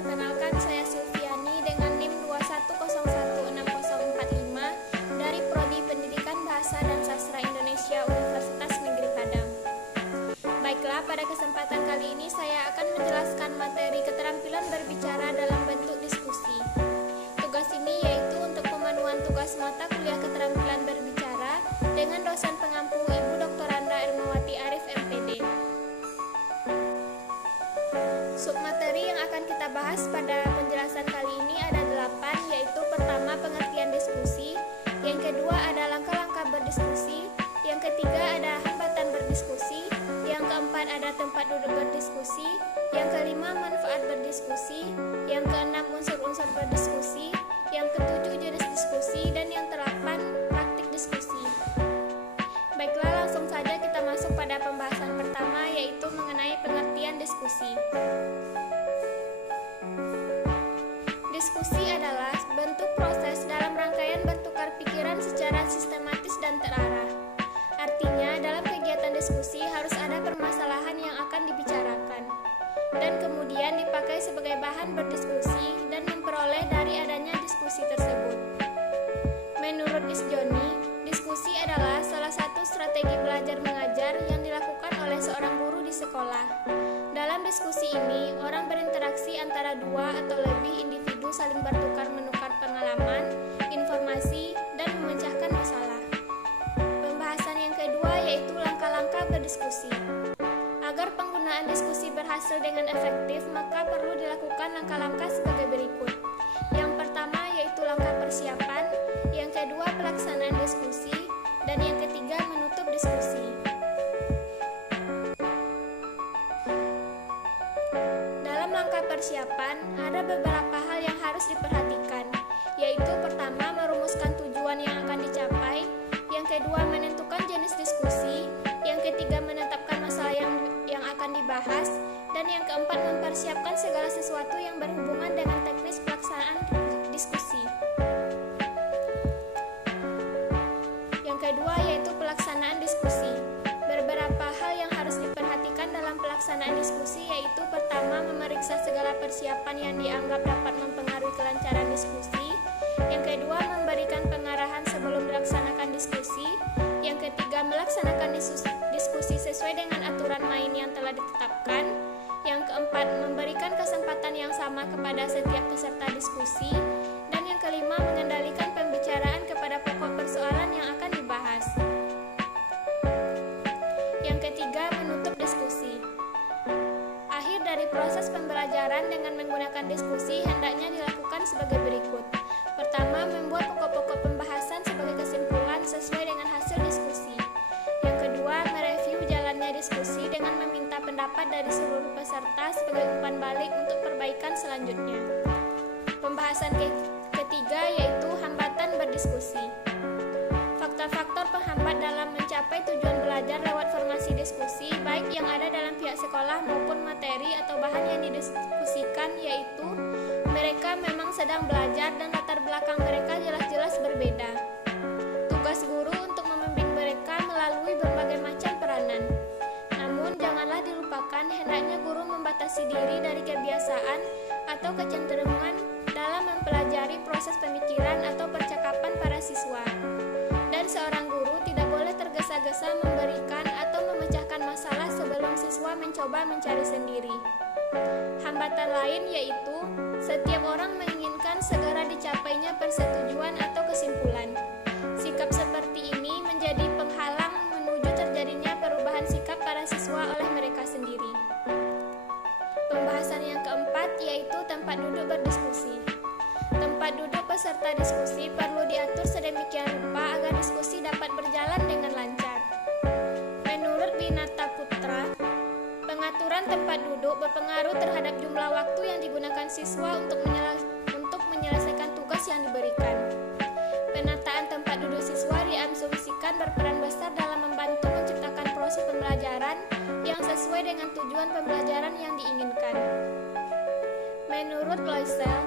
Perkenalkan, saya Silviani dengan NIM 2101645 dari Prodi Pendidikan Bahasa dan Sastra Indonesia Universitas Negeri Padang. Baiklah, pada kesempatan kali ini saya akan menjelaskan materi keterampilan berbicara dalam bentuk diskusi. Tugas ini yaitu untuk pemenuhan tugas mata kuliah keterampilan berbicara dengan dosen pengampu Ibu Dr. Randa Ermawati Arif MPD. Submateri yang akan kita bahas pada penjelasan kali ini ada 8, yaitu pertama pengertian diskusi, yang kedua ada langkah-langkah berdiskusi, yang ketiga ada hambatan berdiskusi, yang keempat ada tempat duduk berdiskusi, yang kelima manfaat berdiskusi, yang keenam unsur-unsur berdiskusi, yang ketujuh jenis diskusi, dan yang ke-8 praktik diskusi. Baiklah, langsung saja kita masuk pada pembahasan pertama, yaitu mengenai pengertian diskusi. Diskusi adalah bentuk proses dalam rangkaian bertukar pikiran secara sistematis dan terarah. Artinya, dalam kegiatan diskusi harus ada permasalahan yang akan dibicarakan, dan kemudian dipakai sebagai bahan berdiskusi dan memperoleh dari adanya diskusi tersebut. Menurut Isjoni, diskusi adalah salah satu strategi belajar mengajar yang dilakukan oleh seorang guru di sekolah. Dalam diskusi ini, orang berinteraksi antara dua atau lebih individu saling bertukar-menukar pengalaman, informasi, dan memecahkan masalah. Pembahasan yang kedua yaitu langkah-langkah berdiskusi. Agar penggunaan diskusi berhasil dengan efektif, maka perlu dilakukan langkah-langkah sebagai berikut. Yang pertama yaitu langkah persiapan, yang kedua pelaksanaan diskusi, dan yang ketiga menutup diskusi. Dalam langkah persiapan, ada beberapa hal yang harus diperhatikan, yaitu pertama merumuskan tujuan yang akan dicapai, yang kedua menentukan jenis diskusi, yang ketiga menetapkan masalah yang akan dibahas, dan yang keempat mempersiapkan segala sesuatu yang berhubungan dengan teknis pelaksanaan diskusi. Yang kedua yaitu pelaksanaan diskusi. Beberapa hal yang harus diperhatikan dalam pelaksanaan diskusi yaitu pertama memeriksa segala persiapan yang dianggap dapat mempengaruhi kelancaran diskusi. Yang kedua memberikan pengarahan sebelum dilaksanakan diskusi. Yang ketiga melaksanakan diskusi sesuai dengan aturan main yang telah ditetapkan. Yang keempat memberikan kesempatan yang sama kepada setiap peserta diskusi. Dan yang kelima mengendalikan pembicaraan kepada pokok persoalan yang akan dibahas. Yang ketiga menutup diskusi. Akhir dari proses pembelajaran dengan menggunakan diskusi hendaknya dilakukan sebagai berikut. Pertama, membuat pokok-pokok pembahasan sebagai kesimpulan sesuai dengan hasil diskusi. Yang kedua, mereview jalannya diskusi dengan meminta pendapat dari seluruh peserta sebagai umpan balik untuk perbaikan selanjutnya. Pembahasan ketiga yaitu hambatan berdiskusi. Faktor-faktor penghambat dalam mencapai tujuan belajar lewat formasi diskusi, baik yang ada dalam pihak sekolah maupun materi atau bahan yang didiskusikan, yaitu mereka memang sedang belajar dan latar belakang mereka jelas-jelas berbeda. Tugas guru untuk membimbing mereka melalui berbagai macam peranan. Namun janganlah dilupakan hendaknya guru membatasi diri dari kebiasaan atau kecenderungan dalam mempelajari proses pemikiran atau percakapan para siswa. Dan seorang guru tidak boleh tergesa-gesa memberikan atau memecahkan masalah sebelum siswa mencoba mencari sendiri. Hambatan lain yaitu setiap orang menginginkan segera dicapainya persetujuan atau kesimpulan. Sikap seperti ini menjadi penghalang menuju terjadinya perubahan sikap para siswa oleh mereka sendiri. Pembahasan yang keempat yaitu tempat duduk berdiskusi. Tempat duduk peserta diskusi perlu diatur sedemikian rupa agar diskusi dapat berjalan dengan lancar. Menurut Winata Putra, pengaturan tempat duduk berpengaruh terhadap jumlah waktu yang digunakan siswa untuk menyelesaikan tugas yang diberikan. Penataan tempat duduk siswa diasumsikan berperan besar dalam membantu menciptakan proses pembelajaran yang sesuai dengan tujuan pembelajaran yang diinginkan. Menurut Loisel,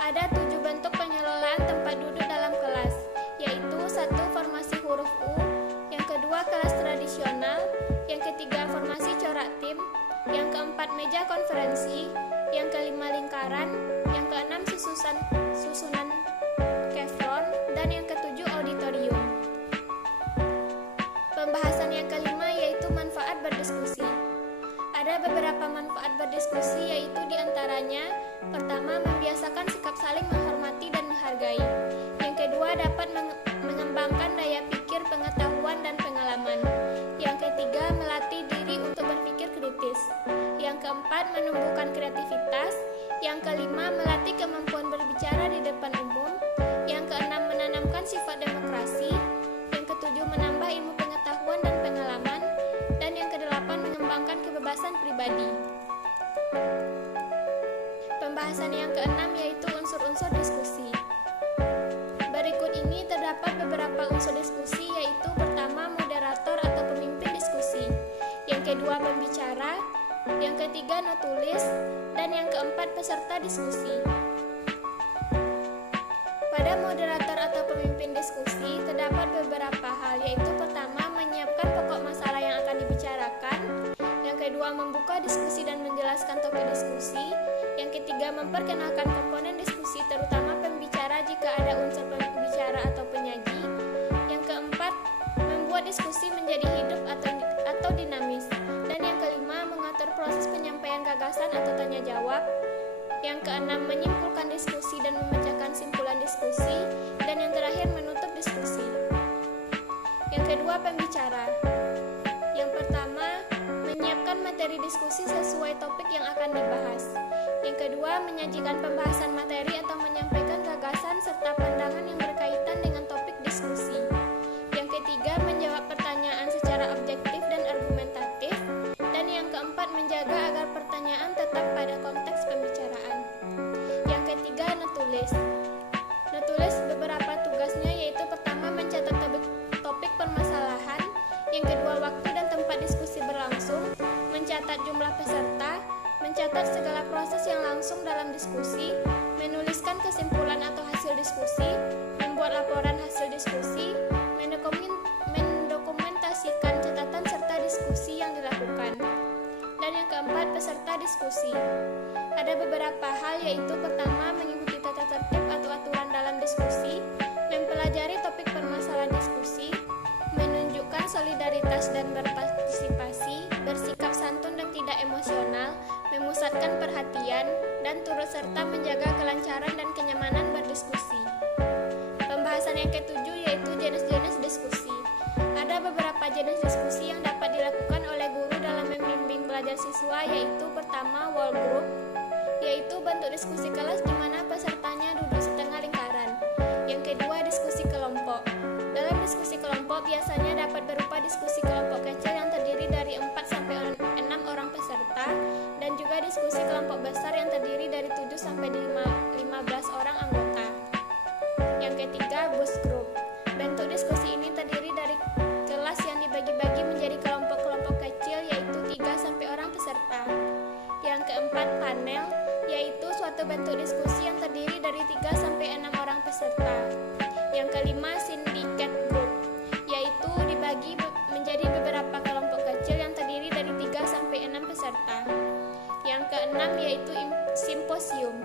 ada 7 bentuk pengelolaan tempat duduk dalam kelas, yaitu 1. Formasi huruf U, yang kedua kelas tradisional, yang ketiga formasi corak tim, yang keempat meja konferensi, yang kelima lingkaran, yang keenam susunan kefron, dan yang ketujuh auditorium. Pembahasan yang kelima yaitu manfaat berdiskusi. Ada beberapa manfaat berdiskusi, yaitu diantaranya: pertama, membiasakan sikap saling menghormati dan menghargai. Yang kedua, dapat mengembangkan daya pikir, pengetahuan, dan pengalaman. Yang ketiga, melatih diri untuk berpikir kritis. Yang keempat, menumbuhkan kreativitas. Yang kelima, melatih kemampuan berbicara di depan umum. Yang keenam, menanamkan sifat demokrasi. Yang ketujuh, menambah ilmu pengetahuan dan pengalaman. Dan yang kedelapan, mengembangkan kebebasan pribadi. Pembahasan yang keenam yaitu unsur-unsur diskusi. Berikut ini terdapat beberapa unsur diskusi, yaitu pertama, moderator atau pemimpin diskusi. Yang kedua, pembicara. Yang ketiga, notulis. Dan yang keempat, peserta diskusi. Pada moderator atau pemimpin diskusi terdapat beberapa hal, yaitu pertama, menyiapkan pokok masalah yang akan dibicarakan. Yang kedua, membuka diskusi dan menjelaskan topik diskusi. Yang ketiga, memperkenalkan komponen diskusi, terutama pembicara jika ada unsur pembicara atau penyaji. Yang keempat, membuat diskusi menjadi hidup atau dinamis. Dan yang kelima, mengatur proses penyampaian gagasan atau tanya jawab. Yang keenam, menyimpulkan diskusi dan memecahkan simpulan diskusi. Dan yang terakhir, menutup diskusi. Yang kedua, pembicara. Yang pertama, menyiapkan materi diskusi sesuai topik yang akan dibahas. Yang kedua, menyajikan pembahasan materi atau menyampaikan gagasan serta pandangan yang berkaitan dengan topik diskusi. Yang ketiga, menjawab pertanyaan secara objektif dan argumentatif. Dan yang keempat, menjaga agar pertanyaan tetap pada konteks pembicaraan. Yang ketiga, nulis. Nulis beberapa tugasnya, yaitu pertama, mencatat topik permasalahan. Yang kedua, waktu dan tempat diskusi berlangsung, mencatat jumlah peserta, mencatat segala proses yang langsung dalam diskusi, menuliskan kesimpulan atau hasil diskusi, membuat laporan hasil diskusi, mendokumentasikan catatan serta diskusi yang dilakukan. Dan yang keempat, peserta diskusi. Ada beberapa hal, yaitu pertama, mengikuti tata tertib atau aturan dalam diskusi, mempelajari topik permasalahan diskusi, menunjukkan solidaritas dan berpartisipasi, bersikap santun dan tidak emosional, memusatkan perhatian, dan turut serta menjaga kelancaran dan kenyamanan berdiskusi. Pembahasan yang ketujuh yaitu jenis-jenis diskusi. Ada beberapa jenis diskusi yang dapat dilakukan oleh guru dalam membimbing belajar siswa, yaitu pertama, wall group, yaitu bentuk diskusi kelas di mana pesertanya duduk setengah lingkaran. Yang kedua, diskusi kelompok. Dalam diskusi kelompok biasanya dapat berupa diskusi kelompok kecil yang terdiri dari 4-6 orang peserta, dan juga diskusi kelompok besar yang terdiri dari 7-15 orang anggota. Yang ketiga, bus group. Bentuk diskusi ini terdiri dari kelas yang dibagi-bagi menjadi kelompok-kelompok kecil, yaitu 3-4 orang peserta. Yang keempat, panel, yaitu suatu bentuk diskusi yang terdiri dari 3-6 orang peserta. Yang kelima, syndicate group, yaitu dibagi menjadi beberapa kelompok kecil yang terdiri dari 3-6 peserta. Yang keenam yaitu simposium.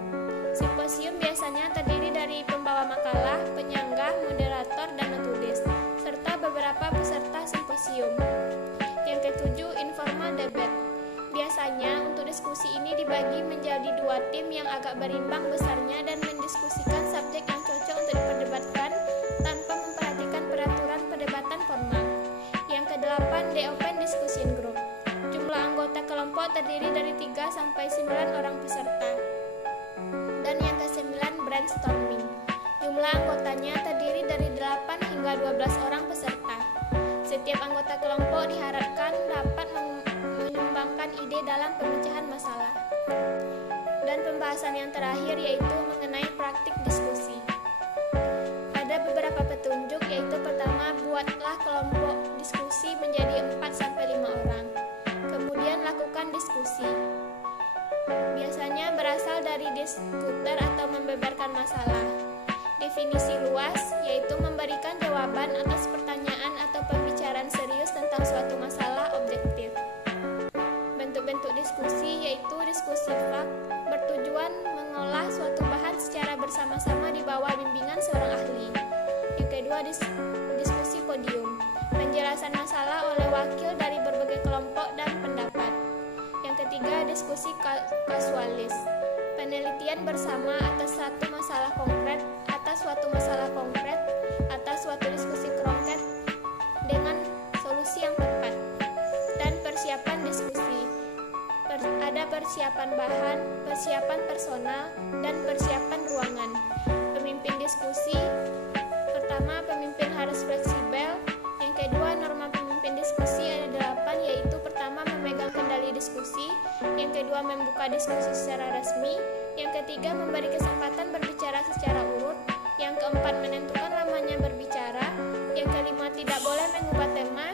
Simposium biasanya terdiri dari pembawa makalah, penyanggah, moderator, dan penulis, serta beberapa peserta simposium. Yang ketujuh, informal debate. Biasanya untuk diskusi ini dibagi menjadi 2 tim yang agak berimbang besarnya dan mendiskusikan subjek yang cocok untuk diperdebatkan tanpa memperhatikan peraturan perdebatan formal. Yang kedelapan, the open discussion group. Jumlah anggota kelompok terdiri dari 3-9 orang peserta. Dan yang kesembilan, brainstorming. Jumlah anggotanya terdiri dari 8 hingga 12 orang peserta. Setiap anggota kelompok diharapkan dapat menyumbangkan ide dalam pemecahan masalah. Dan pembahasan yang terakhir yaitu mengenai praktik diskusi. Ada beberapa petunjuk, yaitu pertama, buatlah kelompok diskusi menjadi 4-5 orang. Kemudian lakukan diskusi. Biasanya berasal dari diskuter atau membeberkan masalah. Definisi luas, yaitu memberikan jawaban atas pertanyaan atau pembicaraan serius tentang suatu masalah objektif. Bentuk bentuk diskusi, yaitu diskusi fak, bertujuan mengolah suatu bahan secara bersama-sama di bawah bimbingan seorang ahli. Yang kedua, diskusi podium, penjelasan masalah oleh wakil dari berbagai kelompok dan pendapat. Yang ketiga, diskusi kasualis, penelitian bersama atas suatu masalah konkret, atas suatu diskusi konkret dengan solusi yang tepat. Dan persiapan diskusi, ada persiapan bahan, persiapan personal, dan persiapan ruangan. Pemimpin diskusi, pertama, pemimpin harus fleksibel. Yang kedua, norma pemimpin diskusi ada 8, yaitu pertama, memegang kendali diskusi. Yang kedua, membuka diskusi secara resmi. Yang ketiga, memberi kesempatan berbicara secara urut. Yang keempat, menentukan lamanya berbicara. Yang kelima, tidak boleh mengubah tema.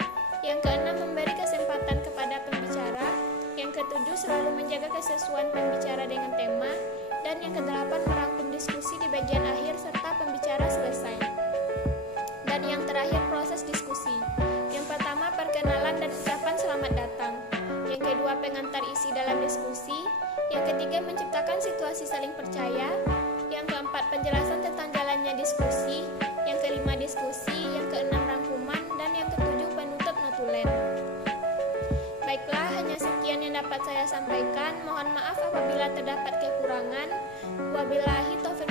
Yang keenam, memberi kesempatan kepada pembicara. Yang ketujuh, selalu menjaga kesesuaian pembicara dengan tema. Dan yang kedelapan, merangkum diskusi di bagian akhir serta pembicara selesai. Dan yang terakhir, proses diskusi. Yang pertama, perkenalan dan ucapan selamat datang. Yang kedua, pengantar isi dalam diskusi. Yang ketiga, menciptakan situasi saling percaya. Yang keempat, penjelasan tentang jalannya diskusi. Yang kelima, diskusi. Yang keenam, rangkuman. Dan yang ketujuh, penutup notulen. Baiklah, hanya sekian yang dapat saya sampaikan. Mohon maaf apabila terdapat kekurangan. Wabillahi taufiq